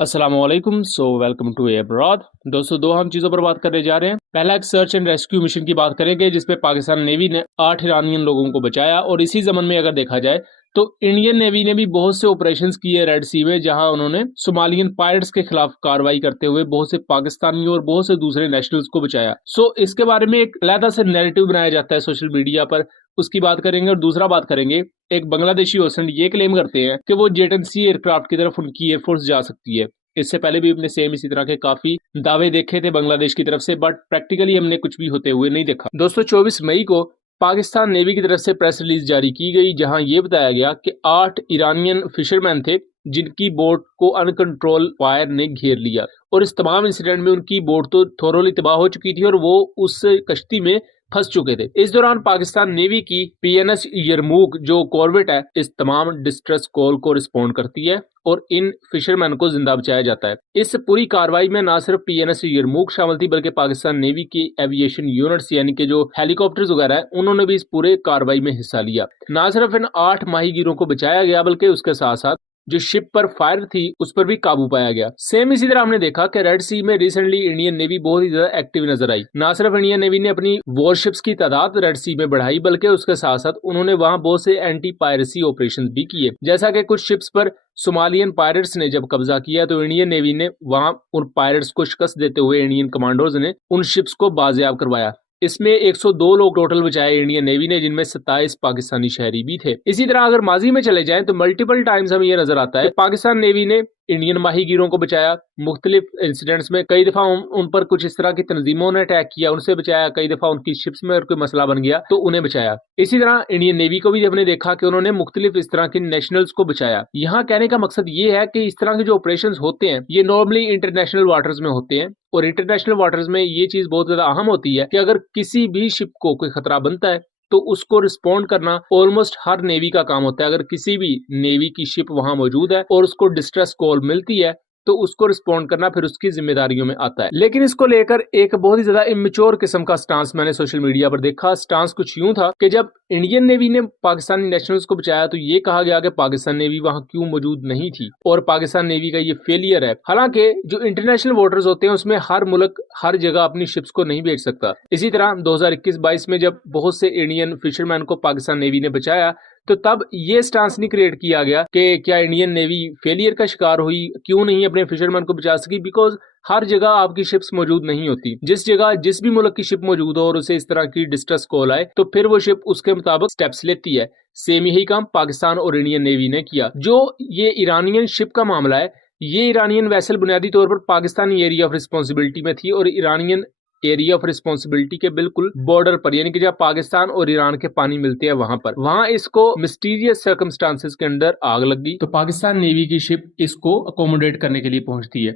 अस्सलामुअलैकुम। Welcome to abroad. दोस्तों, दो हम चीज़ों पर बात करने जा रहे हैं। पहला एक सर्च एंड रेस्क्यू मिशन की बात करेंगे जिसपे पाकिस्तान नेवी ने 8 ईरानियन लोगों को बचाया। और इसी ज़मन में अगर देखा जाए तो इंडियन नेवी ने भी बहुत से ऑपरेशंस किए रेड सी में, जहां उन्होंने सोमालियन पायरेट्स के खिलाफ कार्रवाई करते हुए बहुत से पाकिस्तानियों और बहुत से दूसरे नेशनल्स को बचाया। इसके बारे में एक अलग से नैरेटिव बनाया जाता है सोशल मीडिया पर, उसकी बात करेंगे। और दूसरा बात करेंगे, एक बांग्लादेशी ओसेंट ये क्लेम करते हैं कि वो जेट एंड सी एयरक्राफ्ट की तरफ उनकी एयरफोर्स जा सकती है। इससे पहले भी हमने सेम इसी तरह के काफी दावे देखे थे बांग्लादेश की तरफ से, बट प्रैक्टिकली हमने कुछ भी होते हुए नहीं देखा। दोस्तों, 24 मई को पाकिस्तान नेवी की तरफ से प्रेस रिलीज जारी की गई, जहां यह बताया गया कि 8 ईरानियन फिशरमैन थे जिनकी बोट को अनकंट्रोल फायर ने घेर लिया। और इस तमाम इंसिडेंट में उनकी बोट तो थोरोली तबाह हो चुकी थी और वो उस कश्ती में फंस चुके थे। इस दौरान पाकिस्तान नेवी की पीएनएस यरमूक जो कॉर्वेट है, इस तमाम डिस्ट्रेस कॉल को रिस्पॉन्ड करती है और इन फिशरमैन को जिंदा बचाया जाता है। इस पूरी कार्रवाई में ना सिर्फ पीएनएस यरमूक शामिल थी, बल्कि पाकिस्तान नेवी की एविएशन यूनिट्स यानी कि जो हेलीकॉप्टर्स वगैरह है, उन्होंने भी इस पूरे कार्रवाई में हिस्सा लिया। ना सिर्फ इन 8 माहीगीरों को बचाया गया, बल्कि उसके साथ साथ जो शिप पर फायर थी उस पर भी काबू पाया गया। सेम इसी तरह हमने देखा कि रेड सी में रिसेंटली इंडियन नेवी बहुत ही ज्यादा एक्टिव नजर आई। ना सिर्फ इंडियन नेवी ने अपनी वॉरशिप्स की तादाद रेड सी में बढ़ाई, बल्कि उसके साथ साथ उन्होंने वहां बहुत से एंटी पायरेसी ऑपरेशंस भी किए। जैसा कि कुछ शिप्स पर सोमालियन पायरेट्स ने जब कब्जा किया तो इंडियन नेवी ने वहां उन पायरेट्स को शिकस्त देते हुए इंडियन कमांडोज ने उन शिप्स को बाजियाब करवाया। इसमें 102 लोग टोटल बचाए इंडियन नेवी ने, जिनमें 27 पाकिस्तानी शहरी भी थे। इसी तरह अगर माजी में चले जाएं तो मल्टीपल टाइम्स हमें यह नजर आता है कि पाकिस्तान नेवी ने इंडियन माहीगीरों को बचाया। मुख्तलिफ इंसिडेंट्स में कई दफा उन पर कुछ इस तरह की तंजीमों ने अटैक किया, उनसे बचाया। कई दफा उनकी शिप्स में और कोई मसला बन गया तो उन्हें बचाया। इसी तरह इंडियन नेवी को भी हमने देखा कि उन्होंने मुख्तलिफ इस तरह के नेशनल्स को बचाया। यहाँ कहने का मकसद ये है कि इस तरह के जो ऑपरेशन होते हैं ये नॉर्मली इंटरनेशनल वाटर्स में होते हैं। और इंटरनेशनल वाटर्स में ये चीज बहुत ज्यादा अहम होती है कि अगर किसी भी शिप को कोई खतरा बनता है तो उसको रिस्पॉन्ड करना ऑलमोस्ट हर नेवी का काम होता है। अगर किसी भी नेवी की शिप वहां मौजूद है और उसको डिस्ट्रेस कॉल मिलती है तो उसको रिस्पॉन्ड करना फिर उसकी जिम्मेदारियों में आता है। लेकिन इसको लेकर एक बहुत ही ज्यादा इमेच्योर किस्म का स्टांस मैंने सोशल मीडिया पर देखा। स्टांस कुछ यूं था कि जब इंडियन नेवी ने पाकिस्तानी नेशनल्स को बचाया तो ये कहा गया कि पाकिस्तान नेवी वहां क्यों मौजूद नहीं थी और पाकिस्तान नेवी का ये फेलियर है। हालांकि जो इंटरनेशनल वाटर्स होते हैं उसमें हर मुल्क हर जगह अपनी शिप्स को नहीं भेज सकता। इसी तरह 2021-22 में जब बहुत से इंडियन फिशरमैन को पाकिस्तान नेवी ने बचाया तो तब ये स्टांस नहीं क्रिएट किया गया कि क्या इंडियन नेवी फेलियर का शिकार हुई, क्यों नहीं अपने फिशरमैन को बचा सकी। बिकॉज हर जगह आपकी शिप्स मौजूद नहीं होती। जिस जगह जिस भी मुल्क की शिप मौजूद हो और उसे इस तरह की डिस्ट्रेस कॉल आए तो फिर वो शिप उसके मुताबिक स्टेप्स लेती है। सेम यही काम पाकिस्तान और इंडियन नेवी ने किया। जो ये ईरानियन शिप का मामला है, ये ईरानियन वैसल बुनियादी तौर पर पाकिस्तानी एरिया ऑफ रिस्पॉन्सिबिलिटी में थी और ईरानियन एरिया ऑफ रिस्पॉन्सिबिलिटी के बिल्कुल बॉर्डर पर, यानी कि जहाँ पाकिस्तान और ईरान के पानी मिलते हैं वहां इसको मिस्टीरियस सर्कमस्टांसेस के अंदर आग लग गई तो पाकिस्तान नेवी की शिप इसको अकोमोडेट करने के लिए पहुंचती है।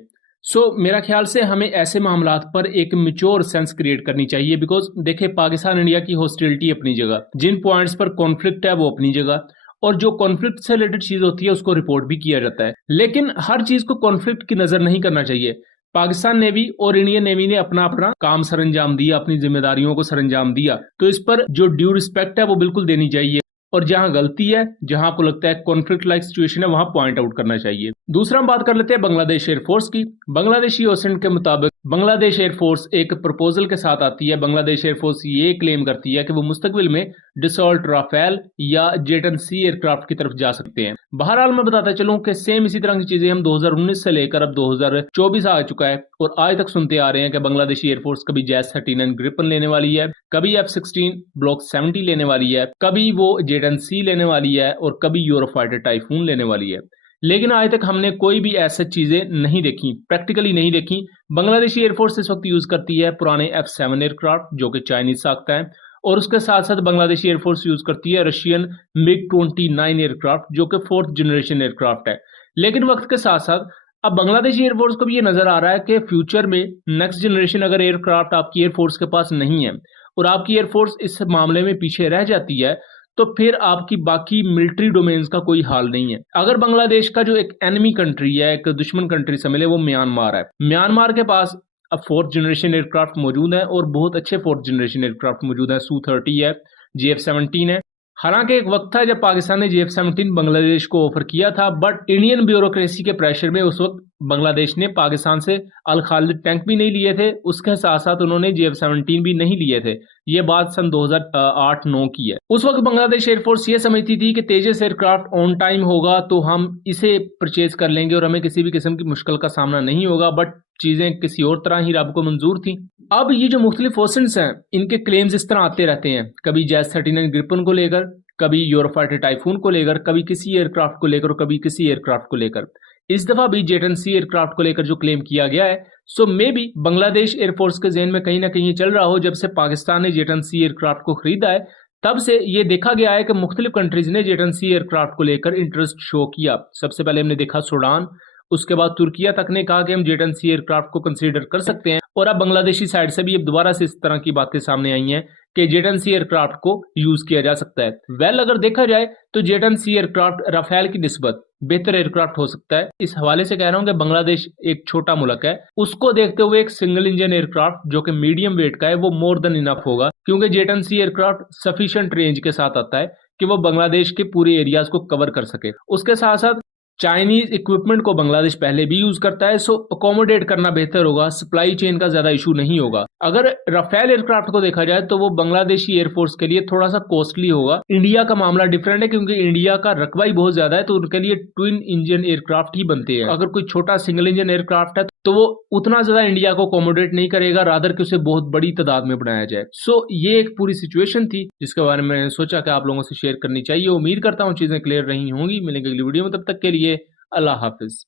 मेरा ख्याल से हमें ऐसे मामलात पर एक मिच्योर सेंस क्रिएट करनी चाहिए। बिकॉज देखिए, पाकिस्तान इंडिया की हॉस्टिलिटी अपनी जगह, जिन पॉइंट्स पर कॉन्फ्लिक्ट है वो अपनी जगह, और जो कॉन्फ्लिक्ट से रिलेटेड चीज होती है उसको रिपोर्ट भी किया जाता है। लेकिन हर चीज को कॉन्फ्लिक्ट की नजर नहीं करना चाहिए। पाकिस्तान नेवी और इंडियन नेवी ने अपना अपना काम सरंजाम दिया, अपनी जिम्मेदारियों को सरंजाम दिया, तो इस पर जो ड्यू रिस्पेक्ट है वो बिल्कुल देनी चाहिए। और जहां गलती है, जहां आपको लगता है कॉन्फ्लिक्ट लाइक सिचुएशन है, वहां पॉइंट आउट करना चाहिए। दूसरा हम बात कर लेते हैं बांग्लादेश एयरफोर्स की। बांग्लादेशी ओसेंट के मुताबिक बांग्लादेश एयरफोर्स एक प्रपोजल के साथ आती है। बांग्लादेश एयरफोर्स ये क्लेम करती है कि वो मुस्तकबिल में डिसॉल्ट राफेल या जेट एंड सी एयरक्राफ्ट की तरफ जा सकते हैं। बहरहाल मैं बताता चलूं कि सेम इसी तरह की चीजें हम 2019 से लेकर अब 2024 आ चुका है और आज तक सुनते आ रहे हैं कि बांग्लादेशी एयरफोर्स कभी जैस 39 ग्रिपन लेने वाली है, कभी F-16 ब्लॉक 70 लेने वाली है, कभी वो जेट एंड सी लेने वाली है और कभी यूरोफाइटर टाइफून लेने वाली है। लेकिन आज तक हमने कोई भी ऐसी चीजें नहीं देखी, प्रैक्टिकली नहीं देखी। बांग्लादेशी एयरफोर्स इस वक्त यूज करती है पुराने F-7 एयरक्राफ्ट जो कि चाइनीज साख्ता है, और उसके साथ साथ बांग्लादेशी एयरफोर्स यूज करती है रशियन MiG-29 एयरक्राफ्ट जो कि 4th जनरेशन एयरक्राफ्ट है। लेकिन वक्त के साथ साथ अब बांग्लादेशी एयरफोर्स को भी ये नजर आ रहा है कि फ्यूचर में नेक्स्ट जनरेशन अगर एयरक्राफ्ट आपकी एयरफोर्स के पास नहीं है और आपकी एयरफोर्स इस मामले में पीछे रह जाती है तो फिर आपकी बाकी मिलिट्री डोमेन्स का कोई हाल नहीं है। अगर बांग्लादेश का जो एक एनिमी कंट्री है, एक दुश्मन कंट्री समझ ले, वो म्यांमार है। म्यांमार के पास अब 4th जनरेशन एयरक्राफ्ट मौजूद है और बहुत अच्छे 4th जनरेशन एयरक्राफ्ट मौजूद है। Su-30 है, JF-17 है। हालांकि एक वक्त था जब पाकिस्तान ने JF-17 बांग्लादेश को ऑफर किया था, बट इंडियन ब्यूरोक्रेसी के प्रेशर में उस वक्त बांग्लादेश ने पाकिस्तान से अल खालिद टैंक भी नहीं लिए थे, उसके साथ साथ उन्होंने JF-17 भी नहीं लिए थे। ये बात सन 2008-9 की है। उस वक्त बांग्लादेश एयरफोर्स ये समझती थी कि तेजस एयरक्राफ्ट ऑन टाइम होगा तो हम इसे परचेज कर लेंगे और हमें किसी भी किस्म की मुश्किल का सामना नहीं होगा, बट चीजें किसी और तरह ही रब को मंजूर थी। अब ये जो मुख्तलिफ ओशंस हैं, इनके क्लेम्स इस तरह आते रहते हैं, कभी JAS-39 ग्रिपन को लेकर, कभी यूरोफाइटर टाइफून को लेकर, कभी किसी एयरक्राफ्ट को लेकर, कभी किसी एयरक्राफ्ट को लेकर। इस दफा भी J-10C एयरक्राफ्ट को लेकर जो क्लेम किया गया है, सो मे बी बांग्लादेश एयरफोर्स के जहन में कहीं ना कहीं चल रहा हो, जब से पाकिस्तान ने J-10C एयरक्राफ्ट को खरीदा है तब से ये देखा गया है कि मुख्तलिफ कंट्रीज ने J-10C एयरक्राफ्ट को लेकर इंटरेस्ट शो किया। सबसे पहले हमने देखा सूडान, उसके बाद तुर्किया तक ने कहा कि हम J-10C एयरक्राफ्ट को कंसीडर कर सकते हैं, और अब बांग्लादेशी साइड से भी अब दोबारा से इस तरह की बातें सामने आई हैं कि J-10C एयरक्राफ्ट को यूज किया जा सकता है। अगर देखा जाए तो J-10C एयरक्राफ्ट राफेल की निस्बत बेहतर एयरक्राफ्ट हो सकता है। इस हवाले से कह रहा हूं कि बांग्लादेश एक छोटा मुल्क है, उसको देखते हुए एक सिंगल इंजन एयरक्राफ्ट जो कि मीडियम वेट का है वो मोर देन इनफ होगा, क्योंकि J-10C एयरक्राफ्ट सफिशिएंट रेंज के साथ आता है कि वो बांग्लादेश के पूरे एरियाज को कवर कर सके। उसके साथ साथ चाइनीज इक्विपमेंट को बांग्लादेश पहले भी यूज करता है, सो अकोमोडेट करना बेहतर होगा, सप्लाई चेन का ज्यादा इशू नहीं होगा। अगर राफेल एयरक्राफ्ट को देखा जाए तो वो बांग्लादेशी एयरफोर्स के लिए थोड़ा सा कॉस्टली होगा। इंडिया का मामला डिफरेंट है, क्योंकि इंडिया का रकबा ही बहुत ज्यादा है, तो उनके लिए ट्विन इंजन एयरक्राफ्ट ही बनते हैं। अगर कोई छोटा सिंगल इंजन एयरक्राफ्ट है तो वो उतना ज्यादा इंडिया को अकोमोडेट नहीं करेगा, रादर कि उसे बहुत बड़ी तादाद में बनाया जाए। सो ये एक पूरी सिचुएशन थी जिसके बारे में मैंने सोचा कि आप लोगों से शेयर करनी चाहिए। उम्मीद करता हूँ चीजें क्लियर रही होंगी। मिलेंगे अगली वीडियो में, तब तक के लिए अल्लाह हाफिज।